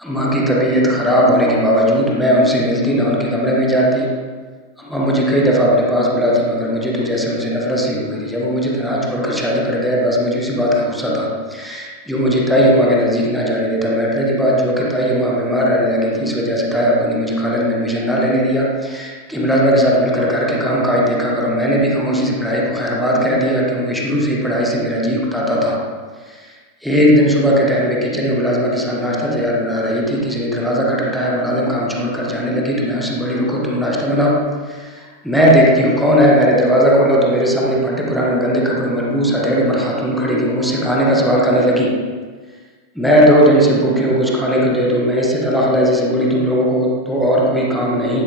اماں کی طبیعت خراب ہونے کے باوجود میں ان سے ملتی نہ ان کے کمرے میں جاتی۔ اماں مجھے کئی دفعہ اپنے پاس بلاتی مگر مجھے تو جیسے ان سے نفرت سی ہو گئی تھی۔ جب وہ مجھے تنہا چھوڑ کر شادی پر گئے بس مجھے اسی بات کا غصہ تھا جو مجھے تائی اماں کے نزدیک نہ جانے دیتا۔ میٹرک کے بعد جو کہ تائی اماں بیمار رہنے لگی تھی، اس وجہ سے تائی ابو نے مجھے کالج میں ایڈمیشن نہ لینے دیا کہ ملازمہ کے ساتھ مل کر گھر کے کام کاج دیکھا کرو۔ میں نے بھی خاموشی سے پڑھائی کو خیر بات کہہ دیا کیونکہ شروع سے ہی پڑھائی سے میرا جی اکتاتا تھا۔ ایک دن صبح کے ٹائم میں کچن میں ملازمہ کے ساتھ ناشتہ تیار بنا رہی تھی، کسی نے دروازہ کھٹکھٹایا۔ ملازم کام چھوڑ کر جانے لگی تو میں اسے بولی، رکو، تم ناشتہ بناؤ، میں دیکھتی ہوں کون ہے۔ میں نے دروازہ کھولا تو میرے سامنے پھٹے پرانے گندے کپڑے ملبوس ہتھیلی پر خاتون کھڑی تھی۔ وہ مجھ سے کھانے کا سوال کرنے لگی۔ میں 2 دن سے بھوکی ہوں، کچھ کھانے کو دے دو۔ میں اس سے طلاق لہجے سے بولی، تم لوگوں کو تو اور کوئی کام نہیں؟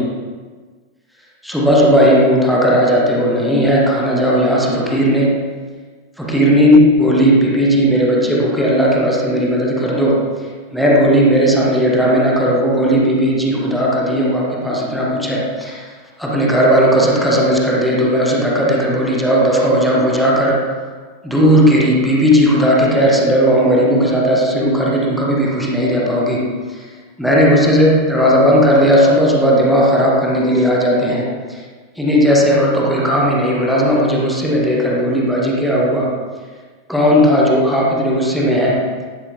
صبح صبح ہی منہ اٹھا کر آ جاتے ہو؟ نہیں ہے کھانا، جاؤ یہاں سے۔ فقیرنی بولی، بی بی جی میرے بچے بھوکے، اللہ کے واسطے میری مدد کر دو۔ میں بولی، میرے سامنے یہ ڈرامے نہ کرو۔ وہ بولی، بی بی جی خدا کا دیے ہوا آپ کے پاس اتنا کچھ ہے، اپنے گھر والوں کا صدقہ سمجھ کر دے دو۔ میں اسے دھکا دے کر بولی، جاؤ دفع ہو جاؤ۔ وہ جا کر دور گری۔ بی بی جی خدا کے قہر سے ڈرو، ہم غریبوں کے ساتھ ایسا سلوک کر کے تم کبھی بھی خوش نہیں رہ پاؤ گی۔ میں نے غصے سے دروازہ بند کر لیا۔ صبح صبح دماغ خراب کرنے کے لیے آ جاتے ہیں، انہیں جیسے اور تو کوئی کام ہی نہیں۔ ملازمہ مجھے غصے میں دیکھ کر بولی، باجی کیا ہوا؟ کون تھا جو آپ اتنے غصے میں ہیں؟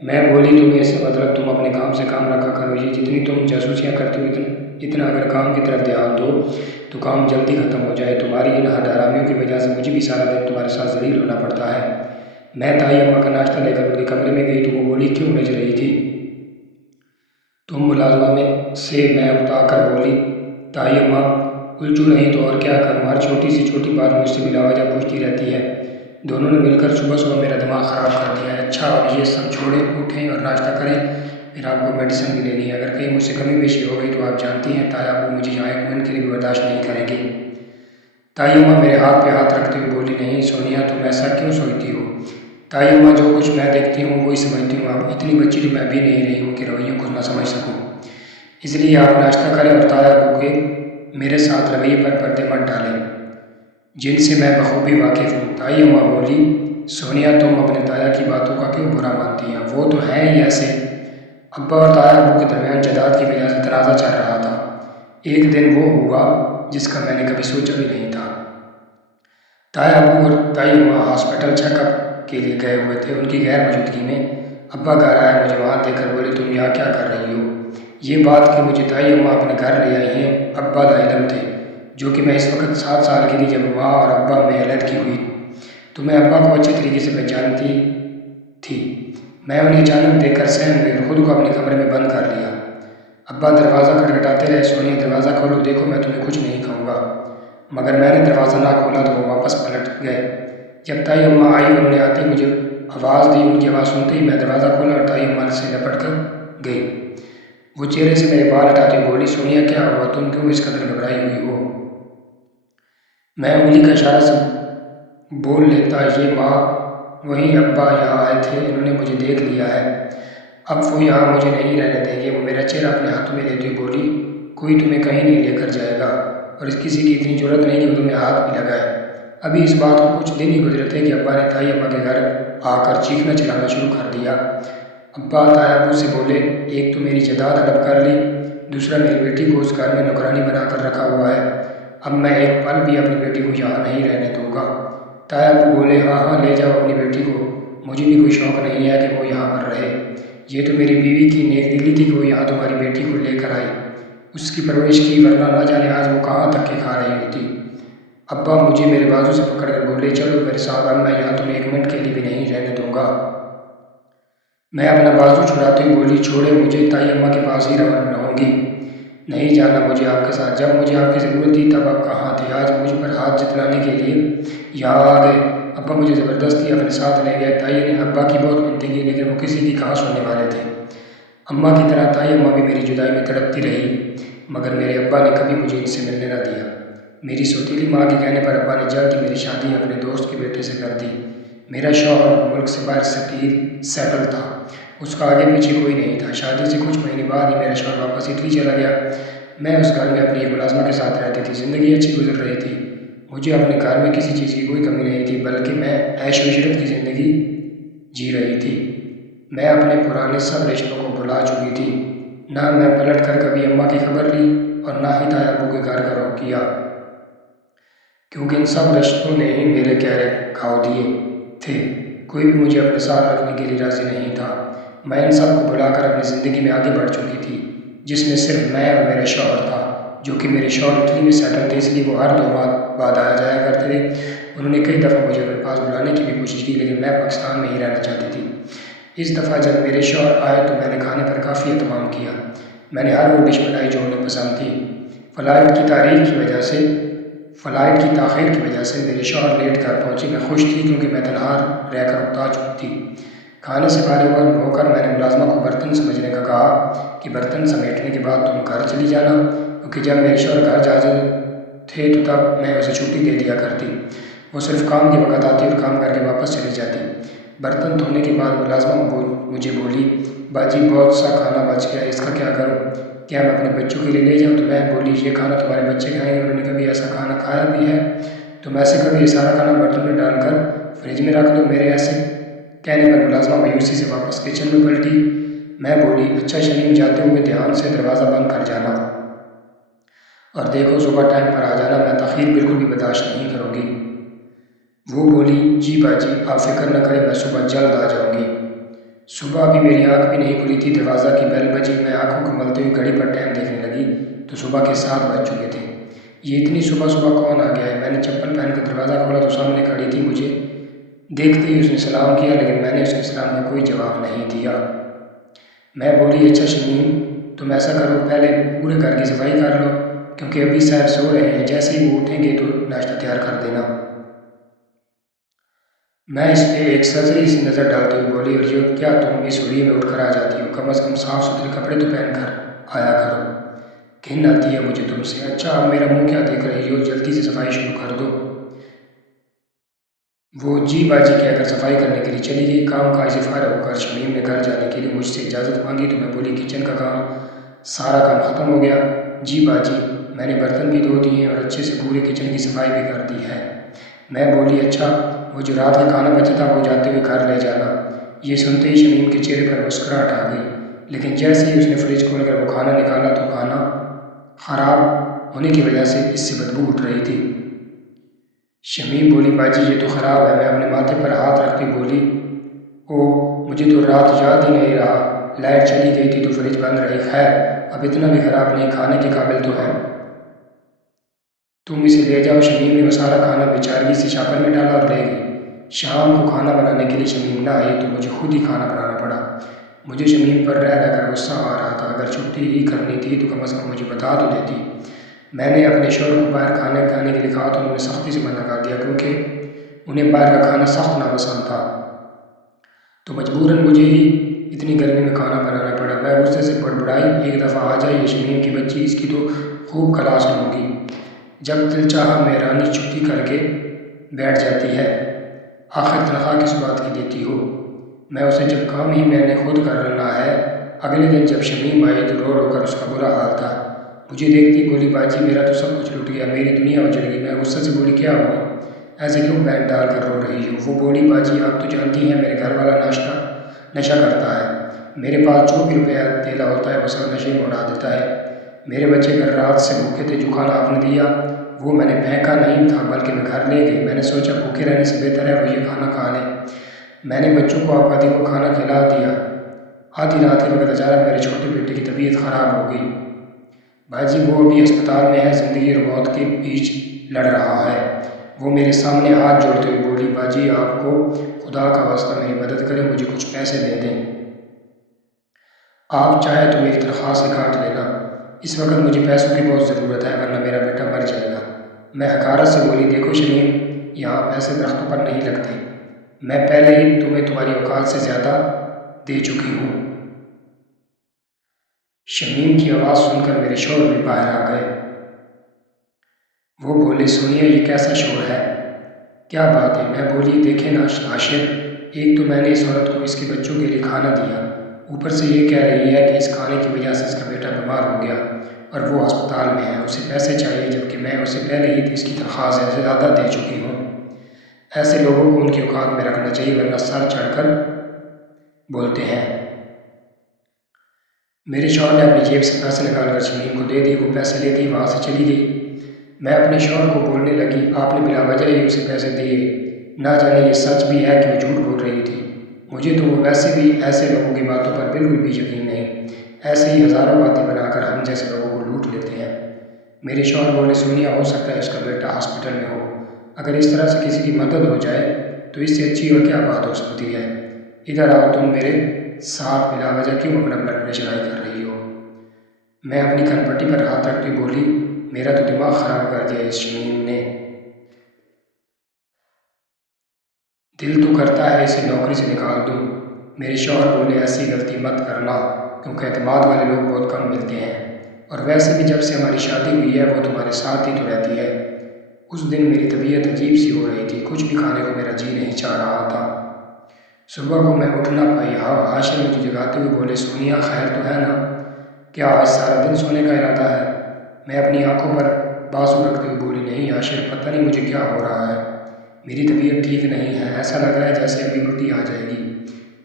میں بولی، تمہیں اس سے مطلب تم اپنے کام سے کام رکھا کرو، یہ جتنی تم جاسوسیاں کرتی ہو اتنا اگر کام کی طرف دھیان دو تو کام جلدی ختم ہو جائے۔ تمہاری ان حرامیوں کی وجہ سے مجھے بھی سارا دن تمہارے ساتھ ذلیل ہونا پڑتا ہے۔ میں تائی اماں کا ناشتہ لے کر ان کے کمرے میں گئی تو وہ بولی، کیوں رج رہی تھی تم؟ ملازمہ میں سے میں اکتا کر بولی، تائی اماں الجھو نہیں تو اور کیا کروں، ہر چھوٹی سی چھوٹی بات مجھ سے بلا وجہ پوچھتی رہتی ہے۔ دونوں نے مل کر صبح صبح میرا دماغ خراب کر دیا ہے۔ اچھا اب یہ سب چھوڑیں، اٹھیں اور ناشتہ کریں، پھر آپ کو میڈیسن بھی لینی ہے۔ اگر کہیں مجھ سے کمی بیشی ہو گئی تو آپ جانتی ہیں تائی ابو مجھے یہاں 1 منٹ کے لیے بھی برداشت نہیں کریں گے۔ تائی اماں میرے ہاتھ پہ ہاتھ رکھتے ہوئے بولی، نہیں سونیا، تم ایسا کیوں سوچتی ہو؟ تائی اماں جو کچھ میں دیکھتی ہوں وہی سمجھتی ہوں، اب اتنی بچی تو میں بھی نہیں رہی ہوں کہ رویوں کو نہ سمجھ سکوں، اس لیے آپ ناشتہ کریں اور تائی ابو کے میرے ساتھ رویے پر پردے مت ڈالیں جن سے میں بخوبی واقف ہوں۔ تائی اماں بولی، سونیا تم اپنے تایا کی باتوں کا کیوں برا مانتی ہیں؟ وہ تو ہیں ہی ایسے۔ ابا اور تایا ابو کے درمیان جائیداد کی وجہ سے تنازع چل رہا تھا۔ ایک دن وہ ہوا جس کا میں نے کبھی سوچا بھی نہیں تھا۔ تایا ابو اور تائی اماں ہاسپٹل چیک اپ کے لیے گئے ہوئے تھے۔ ان کی غیر موجودگی میں ابا گھر آئے، مجھے وہاں دیکھ کر بولے، تم یہاں کیا کر رہی ہو؟ یہ بات کہ مجھے تائی اماں اپنے گھر لے آئی ہیں ابا لاعلم تھے، جو کہ میں اس وقت 7 سال کی تھی جب ماں اور ابا میں علیحدگی ہوئی تو میں ابا کو اچھے طریقے سے پہچانتی تھی۔ میں انہیں اچانک دیکھ کر سہم ہوئی اور خود کو اپنے کمرے میں بند کر لیا۔ ابا دروازہ کھٹکھٹاتے رہے، سونیا دروازہ کھولو، دیکھو میں تمہیں کچھ نہیں کہوں گا، مگر میں نے دروازہ نہ کھولا تو وہ واپس پلٹ گئے۔ جب تائی اماں آئی انہوں نے آتے مجھے آواز دی، ان کی آواز سنتے ہی میں دروازہ کھولا اور تائی اماں سے لپٹ کر گئی۔ وہ چہرے سے میرے بال ہٹاتے بولی، سونیا کیا ہوا، تم کیوں اس قدر گھبرائی ہوئی ہو؟ میں انگلی کا اشارہ سے بول لیتا، یہ ماں وہیں ابا یہاں آئے تھے، انہوں نے مجھے دیکھ لیا ہے، اب وہ یہاں مجھے نہیں رہنے دیں گے۔ وہ میرا چہرہ اپنے ہاتھوں میں لیتی بولی، کوئی تمہیں کہیں نہیں لے کر جائے گا اور اس کسی کی اتنی جرت نہیں کہ وہ تمہیں ہاتھ بھی لگائے۔ ابھی اس بات کو کچھ دن ہی گزرے تھے کہ ابا نے تائی اماں کے گھر آ کر چیخنا چلانا شروع کر دیا۔ ابا تائی ابو سے بولے، ایک تو میری جائیداد ہڑپ کر لی، دوسرا میری بیٹی کو اس گھر میں نوکرانی بنا کر رکھا ہوا ہے، اب میں ایک پل بھی اپنی بیٹی کو یہاں نہیں رہنے دوں گا۔ تائی ابو بولے، ہاں ہاں لے جاؤ اپنی بیٹی کو، مجھے بھی کوئی شوق نہیں ہے کہ وہ یہاں پر رہے، یہ تو میری بیوی کی نیک دلی تھی کہ وہ یہاں تمہاری بیٹی کو لے کر آئی، اس کی پرورش کی، ورنہ نہ جانے آج وہ کہاں تک کے کھا رہی ہوتی۔ ابا مجھے میرے بازو سے پکڑ کر بولے، چلو میرے ساتھ، اب میں یہاں تمہیں 1 منٹ کے لیے بھی نہیں رہنے دوں گا۔ میں اپنا بازو چھڑاتے ہوئی بولی، چھوڑے مجھے، تائی اماں کے پاس ہی رہوں گی، نہیں جانا مجھے آپ کے ساتھ، جب مجھے آپ کی ضرورت تھی تب آپ کہاں تھے، آج مجھ پر ہاتھ جتلانے کے لیے یہاں آ گئے۔ ابا مجھے زبردستی اپنے ساتھ لے گئے۔ تائی نے ابا کی بہت منتی کی لیکن وہ کسی کی کہاں سننے والے تھے۔ اماں کی طرح تائی اماں بھی میری جدائی میں تڑپتی رہی مگر میرے ابا نے کبھی مجھے ان سے ملنے نہ دیا۔ میری سوتیلی ماں کے کہنے پر ابا نے جلد ہی میری شادی اپنے دوست کے بیٹے سے کر دی۔ میرا شوہر ملک سے باہر سیٹل تھا، اس کا آگے پیچھے کوئی نہیں تھا۔ شادی سے کچھ مہینے بعد ہی میرا شوہر واپس اٹلی چلا گیا۔ میں اس گھر میں اپنی ایک ملازمہ کے ساتھ رہتی تھی، زندگی اچھی گزر رہی تھی، مجھے اپنے گھر میں کسی چیز کی کوئی کمی نہیں تھی بلکہ میں عیش و عشرت کی زندگی جی رہی تھی۔ میں اپنے پرانے سب رشتوں کو بھلا چکی تھی نہ میں پلٹ کر کبھی اماں کی خبر لی اور نہ ہی تایا ابو کے گھر کا رخ کیا، کیونکہ ان سب رشتوں نے ہی میرے گہرے گھاؤ دیے تھے۔ کوئی بھی مجھے اپنے ساتھ رکھنے کے لیے راضی نہیں تھا۔ میں ان سب کو بھلا کر اپنی زندگی میں آگے بڑھ چکی تھی، جس میں صرف میں اور میرا شوہر تھا، جو کہ میرے شوہر اٹلی میں سیٹل تھے، اس لیے وہ ہر 2 ماہ بعد آیا جایا کرتے تھے۔ انہوں نے کئی دفعہ مجھے اپنے پاس بلانے کی بھی کوشش کی، لیکن میں پاکستان میں ہی رہنا چاہتی تھی۔ اس دفعہ جب میرے شوہر آئے تو میں نے کھانے پر کافی اہتمام کیا۔ میں نے ہر وہ ڈش بنائی جو انہیں پسند تھی۔ فلائٹ کی تاخیر کی وجہ سے میرے شوہر لیٹ کر پہنچے۔ میں خوش تھی کیونکہ میں تنہا رہ کر اکتا چکی تھی۔ کھانے سے فارغ ہو کر میں نے ملازمہ کو برتن سمجھنے کا کہا کہ برتن سمیٹنے کے بعد تم گھر چلی جانا، کیونکہ جب میرے شوہر گھر جاتے تھے تو تب میں اسے چھٹی دے دیا کرتی۔ وہ صرف کام کے وقت آتی اور کام کر کے واپس چلی جاتی۔ برتن دھونے کے بعد ملازمہ مجھے بولی، باجی بہت سا کھانا بچ گیا، اس کا کیا کروں؟ کیا میں اپنے بچوں کے لیے لے جاؤں؟ تو میں بولی، یہ کھانا تمہارے بچے کھائیں گے، انہوں نے کبھی ایسا کھانا کھایا بھی ہے؟ تم ایسے کبھی یہ سارا کھانا برتن میں ڈال کر فریج میں رکھ دو۔ میرے ایسے کہنے پر ملازمہ مایوسی سے واپس کچن میں پلٹی۔ میں بولی، اچھا شمیم، جاتے ہوئے دھیان سے دروازہ بند کر جانا اور دیکھو صبح ٹائم پر آ جانا، میں تاخیر بالکل بھی برداشت نہیں کروں گی۔ وہ بولی، جی باجی، آپ فکر نہ کریں، میں صبح جلد آ جاؤں گی۔ صبح ابھی میری آنکھ بھی نہیں کھلی تھی، دروازہ کی بیل بجی۔ میں آنکھوں کو ملتے ہوئی گھڑی پر ٹائم دیکھنے لگی تو صبح کے 7 بج چکے تھے۔ یہ اتنی صبح کون آ گیا ہے؟ میں نے چپل پہن کر دروازہ کھولا تو سامنے کھڑی تھی۔ مجھے دیکھتے ہی اس نے سلام کیا، لیکن میں نے اس کے سلام کا کوئی جواب نہیں دیا۔ میں بولی، اچھا شمیم، تم ایسا کرو، پہلے پورے گھر کی صفائی کر لو، کیونکہ ابھی صاحب سو رہے ہیں، جیسے ہی وہ اٹھیں گے تو ناشتہ تیار کر دینا۔ میں اس پہ ایک سرسری سی نظر ڈالتے ہوئے بولی، اور یہ کیا تم اس ہولی میں اٹھ کر آ جاتی ہو؟ کم از کم صاف ستھرے کپڑے تو پہن کر آیا کرو، گھن آتی ہے مجھے تم سے۔ اچھا، اب میرا منہ کیا دیکھ رہی ہو؟ جلدی سے صفائی شروع کر دو۔ وہ جی باجی کہہ کر صفائی کرنے کے لیے چلی گئی۔ کام کاج سے فارغ ہو کر شمیم نے گھر جانے کے لیے مجھ سے اجازت مانگی تو میں بولی، کچن کا سارا کام ختم ہو گیا جی باجی، میں نے برتن بھی دھو دیے اور اچھے سے پورے کچن کی صفائی بھی کر دی ہے۔ میں بولی، اچھا، وہ جو رات کا کھانا بچا تھا وہ جاتے ہوئے گھر لے جانا۔ یہ سنتے ہی شمیم کے چہرے پر مسکراہٹ آ گئی، لیکن جیسے ہی اس نے فریج کھول کر وہ کھانا نکالا تو کھانا خراب ہونے کی وجہ سے اس سے بدبو اٹھ رہی تھی۔ شمیم بولی، باجی یہ تو خراب ہے۔ میں اپنے ماتھے پر ہاتھ رکھتی بولی، مجھے تو رات یاد ہی نہیں رہا، لائٹ چلی گئی تھی تو فریج بند رہی۔ خیر، اب اتنا بھی خراب نہیں، کھانے کے قابل تو ہے، تم اسے لے جاؤ۔ شمیم نے وہ سارا کھانا بیچارگی سے شاپر میں ڈالا اور لے گئی۔ شام کو کھانا بنانے کے لیے شمیم نہ آئی تو مجھے خود ہی کھانا بنانا پڑا۔ مجھے شمیم پر رہ کر غصہ آ رہا تھا۔ اگر چھٹی ہی کرنی تھی تو کم از کم مجھے بتا تو دیتی۔ میں نے اپنے شوہر کو باہر کھانے کے لیے کہا تو انہوں نے سختی سے منع کر دیا، کیونکہ انہیں باہر کا کھانا سخت ناپسند تھا، تو مجبوراً مجھے ہی اتنی گرمی میں کھانا بنانا پڑا۔ میں غصے سے بڑبڑائی، ایک دفعہ آ جائے یہ شمیم کی بچی، اس کی تو خوب کلاس لوں گی۔ جب دل چاہا میں رانی چھٹی کر کے بیٹھ جاتی ہے، آخر تنخواہ کس بات کی دیتی ہو؟ میں اسے جب کام ہی میں نے خود کرنا ہے۔ اگلے دن جب شمیم آئی تو رو کر اس کا برا حال تھا۔ مجھے دیکھتی بولی، باجی میرا تو سب کچھ لٹ گیا، میری دنیا اجڑ گئی۔ میں غصے سے بولی، کیا ہوا؟ ایسے کیوں بینڈ ڈال کر رو رہی ہو؟ وہ بولی، باجی آپ تو جانتی ہیں میرے گھر والا نشہ کرتا ہے، میرے پاس جو بھی روپیہ تیلا ہوتا ہے وہ سب نشے میں اڑا دیتا ہے۔ میرے بچے کل رات سے بھوکے تھے، جو کھانا آپ نے دیا وہ میں نے پھینکا نہیں تھا بلکہ میں گھر لے گئی۔ میں نے سوچا بھوکے رہنے سے بہتر ہے وہ یہ کھانا کھا لیں۔ میں نے بچوں کو آپ کو کھانا کھلا دیا۔ آدھی رات کے وقت اچانک میرے چھوٹے بیٹے کی طبیعت خراب ہو گئی۔ باجی وہ ابھی اسپتال میں ہے، زندگی اور موت کے بیچ لڑ رہا ہے۔ وہ میرے سامنے ہاتھ جوڑتے ہوئے بولی، باجی آپ کو خدا کا واسطہ میری مدد کریں، مجھے کچھ پیسے دے دیں، آپ چاہے تو میری تنخواہ سے کاٹ لینا، اس وقت مجھے پیسوں کی بہت ضرورت ہے ورنہ میرا بیٹا مر جائے گا۔ میں حقارت سے بولی، دیکھو شمیم، یہاں پیسے درختوں پر نہیں لگتے، میں پہلے ہی تمہیں تمہاری اوقات سے زیادہ دے چکی ہوں۔ شمیم کی آواز سن کر میرے شوہر بھی باہر آ گئے۔ وہ بولے، سونیا یہ کیسا شور ہے؟ کیا بات ہے؟ میں بولی، دیکھیں نا عاشر، ایک تو میں نے اس عورت کو اس کے بچوں کے لیے کھانا دیا، اوپر سے یہ کہہ رہی ہے کہ اس کھانے کی وجہ سے اس کا بیٹا بیمار ہو گیا اور وہ ہسپتال میں ہے، اسے پیسے چاہیے، جبکہ میں اسے پہلے ہی اس کی تنخواہ سے زیادہ دے چکی ہوں۔ ایسے لوگوں کو ان کی اوقات میں رکھنا چاہیے ورنہ سر چڑھ کر بولتے ہیں۔ میرے شوہر نے اپنی جیب سے پیسے نکال کر شمیم کو دے دیے۔ وہ پیسے لیتی وہاں سے چلی گئی۔ میں اپنے شوہر کو بولنے لگی، آپ نے بلا وجہ ہی اسے پیسے دیے، نہ جانے یہ سچ بھی ہے کہ وہ جھوٹ بول رہی تھی۔ مجھے تو وہ ویسے بھی ایسے لوگوں کی باتوں پر بالکل بھی یقین نہیں، ایسے ہی ہزاروں باتیں بنا کر ہم جیسے لوگوں کو لوٹ لیتے ہیں۔ میرے شوہر بولے، سونیا، ہو سکتا ہے اس کا بیٹا ہاسپٹل میں ہو، اگر اس طرح سے کسی کی مدد ہو جائے تو اس سے اچھی اور کیا بات ہو سکتی ہے۔ ادھر آؤ، تم میرے ساتھ بلا وجہ کیوں اپنا بلڈ پریشر ہائی کر رہی ہو؟ میں اپنی کن پٹی پر ہاتھ رکھتی بولی، میرا تو دماغ خراب کر دیا اس شمیم نے، دل تو کرتا ہے اسے نوکری سے نکال دوں۔ میرے شوہر بولے، ایسی غلطی مت کرنا، کیونکہ اعتماد والے لوگ بہت کم ملتے ہیں، اور ویسے بھی جب سے ہماری شادی ہوئی ہے وہ تمہارے ساتھ ہی تو رہتی ہے۔ اس دن میری طبیعت عجیب سی ہو رہی تھی، کچھ بھی کھانے کو میرا جی نہیں چاہ رہا تھا۔ صبح کو میں اٹھ نہ پائی۔ عاشر مجھے جگاتے ہوئے بولے، سونیا، خیر تو ہے نا؟ کیا آج سارا دن سونے کا ارادہ ہے؟ میں اپنی آنکھوں پر بازو رکھتے ہوئے بولی، نہیں عاشر، پتہ نہیں مجھے کیا ہو رہا ہے، میری طبیعت ٹھیک نہیں ہے، ایسا لگ رہا ہے جیسے ابھی الٹی آ جائے گی،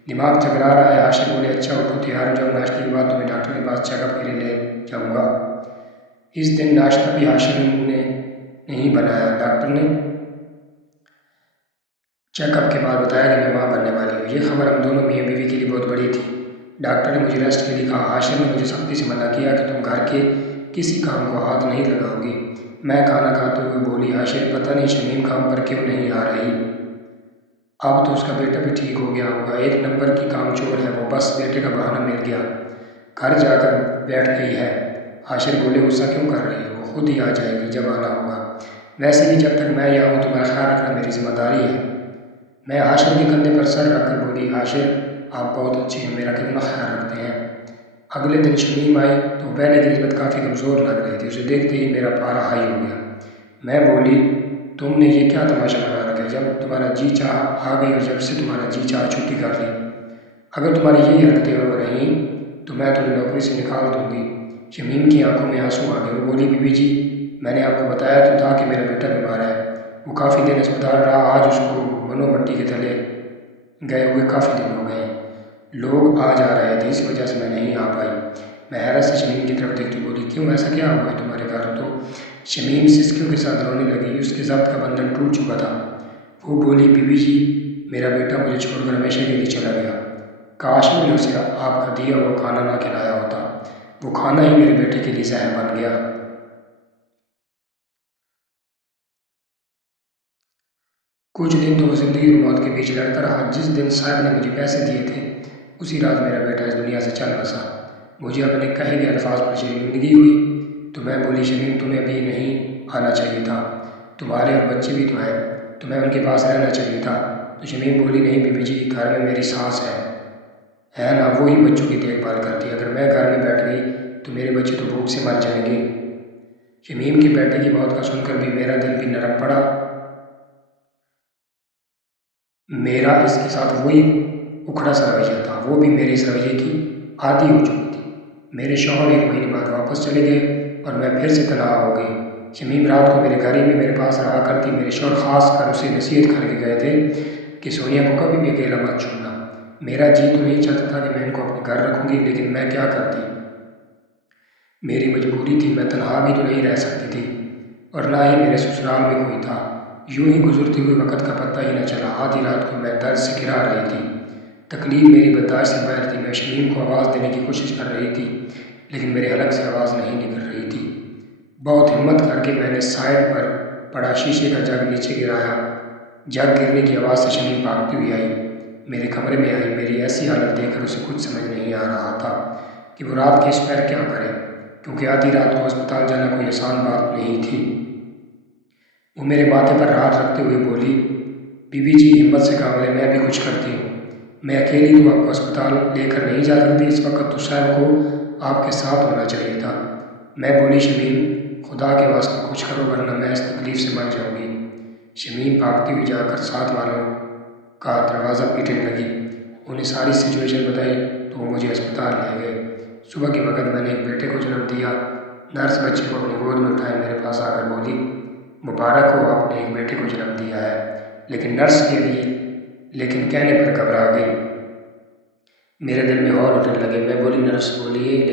دماغ چکرا رہا ہے۔ عاشر بولے، اچھا اٹھو، تیار ہو جاؤ، ناشتے کے بعد تمہیں ڈاکٹر کے پاس چیک اپ کے لیے لے جاؤں گا۔ اس دن ناشتہ بھی عاشر نے نہیں بنایا۔ ڈاکٹر نے چیک اپ کے بعد بتایا کہ میں ماں بننے والی ہوں۔ یہ خبر ہم دونوں میاں بیوی کے لیے بہت بڑی تھی۔ ڈاکٹر نے مجھے ریسٹ کے لیے کہا۔ عاشر نے مجھے سختی سے منع کیا کہ تم گھر کے کسی کام کو ہاتھ نہیں لگاؤ گی۔ میں کھانا کھاتے ہوئے بولی، عاشر، پتہ نہیں شمیم کام پر کیوں نہیں آ رہی، اب تو اس کا بیٹا بھی ٹھیک ہو گیا ہوگا، ایک نمبر کی کام چور ہے وہ، بس بیٹے کا بہانہ مل گیا، گھر جا کر بیٹھ گئی ہے۔ عاشر بولے، غصہ کیوں کر رہی ہو، وہ خود ہی آ جائے گی جب آنا ہوگا، ویسے بھی جب تک میں یہاں ہوں تمہارا خیال رکھنا میری ذمہ داری ہے۔ میں عاشر کے کندھے پر سر رکھ کر بولی، عاشر، آپ بہت اچھے ہیں، میرا کتنا خیال رکھتے ہیں۔ اگلے دن شمیم آئی تو وہ پہلے کی نسبت کافی کمزور لگ رہی تھی، اسے دیکھتے ہی میرا پارا ہائی ہو گیا۔ میں بولی، تم نے یہ کیا تماشا بنا رکھا ہے، جب تمہارا جی چاہ آ گئی اور جب سے تمہارا جی چاہ چھٹی کر لی، اگر تمہاری یہی حرکتیں ہو رہیں تو میں تمہیں نوکری سے نکال دوں گی۔ شمیم کی آنکھوں میں آنسو آ گئے۔ وہ بولی، بی بی جی، میں نے آپ کو بتایا تو تھا کہ میرا بیٹا بیمار ہے، وہ کافی دن اسپتال رہا، آج اس کو منو مٹی کے تلے گئے ہوئے کافی دن ہو گئے، لوگ آ جا رہے تھے، اس وجہ سے میں نہیں آ پائی۔ میں حیرت سے شمیم کی طرف دیکھتی بولی، کیوں، ایسا کیا ہوا ہے تمہارے گھر؟ تو شمیم سسکیوں کے ساتھ رونے لگی، اس کے ضبط کا بندھن ٹوٹ چکا تھا۔ وہ بولی، بی بی جی، میرا بیٹا مجھے چھوڑ کر ہمیشہ کے لیے چلا گیا، کاش میں نے اسے آپ کا دیا ہوا کھانا نہ کھلایا ہوتا، وہ کھانا ہی میرے بیٹے کے لیے زہر بن گیا۔ کچھ دن تو وہ زندگی اور موت کے بیچ لڑتا رہا۔ جس دن صاحب نے مجھے پیسے دیے تھے اسی رات میرا بیٹا اس دنیا سے چل بسا۔ مجھے اپنے کہے گئے الفاظ پر شرمندگی ہوئی تو میں بولی، شمیم، تمہیں ابھی نہیں آنا چاہیے تھا، تمہارے اور بچے بھی تو ہیں، تمہیں ان کے پاس رہنا چاہیے تھا۔ تو شمیم بولی، نہیں بی بی جی، گھر میں میری سانس ہے نا، وہی بچوں کی دیکھ بھال کرتی ہے، اگر میں گھر میں بیٹھ گئی تو میرے بچے تو بھوک سے مر جائیں گے۔ شمیم کے بیٹے کی موت کا سن کر بھی میرا دل بھی نرم پڑا۔ میرا اس کے ساتھ وہی اکھڑا سا رویہ تھا، وہ بھی میرے اس رویے کی عادی ہو چکی تھی۔ میرے شوہر 1 مہینے بعد واپس چلے گئے اور میں پھر سے تنہا ہو گئی۔ شمیم رات کو میرے گھر ہی میں میرے پاس رہا کرتی۔ میرے شوہر خاص کر اسے نصیحت کر کے گئے تھے کہ سونیا کو کبھی بھی اکیلا مت چھوڑنا۔ میرا جی تو نہیں چاہتا تھا کہ میں ان کو اپنے گھر رکھوں گی، لیکن میں کیا کرتی، میری مجبوری تھی، میں تنہا بھی تو نہیں رہ سکتی تھی، اور نہ ہی میرے سسرال میں کوئی تھا۔ یوں ہی گزرتے ہوئے وقت کا پتہ ہی نہ چلا۔ آدھی رات کو میں درد سے گھرا رہی تھی، تکلیف میری برداشت سے باہر تھی۔ میں شمیم کو آواز دینے کی کوشش کر رہی تھی لیکن میرے حلق سے آواز نہیں نکل رہی تھی۔ بہت ہمت کر کے میں نے سائڈ پر پڑا شیشے کا جگ نیچے گرایا۔ جگ گرنے کی آواز سے شمیم بھاگتی ہوئی آئی، میرے کمرے میں آئی۔ میری ایسی حالت دیکھ کر اسے کچھ سمجھ نہیں آ رہا تھا کہ وہ رات کے اس پیر کیا کرے، کیونکہ آدھی رات کو اسپتال جانا کوئی آسان بات نہیں تھی۔ وہ میرے ماتھے پر ہاتھ رکھتے ہوئے بولی، بی بی جی، ہمت سے کام لیں، میں بھی کچھ کرتی ہوں، میں اکیلی تو آپ کو اسپتال لے کر نہیں جا سکتی، اس وقت تو صاحب کو آپ کے ساتھ ہونا چاہیے تھا۔ میں بولی، شمیم، خدا کے واسطے کچھ کرو ورنہ میں اس تکلیف سے مر جاؤں گی۔ شمیم بھاگتی ہوئی جا کر ساتھ والوں کا دروازہ پیٹنے لگی، انہیں ساری سچویشن بتائی تو وہ مجھے اسپتال لے گئے۔ صبح کے وقت میں نے ایک بیٹے کو جنم دیا۔ نرس بچے کو اپنی گود میں اٹھائے میرے پاس آ کر بولی، مبارک ہو، آپ نے ایک بیٹے کو جنم دیا ہے، لیکن نرس کے لیے لیکن کہنے پر گھبرا گئی۔ میرے دل میں ہول اٹھنے لگے۔ میں بولی، نرس بولیے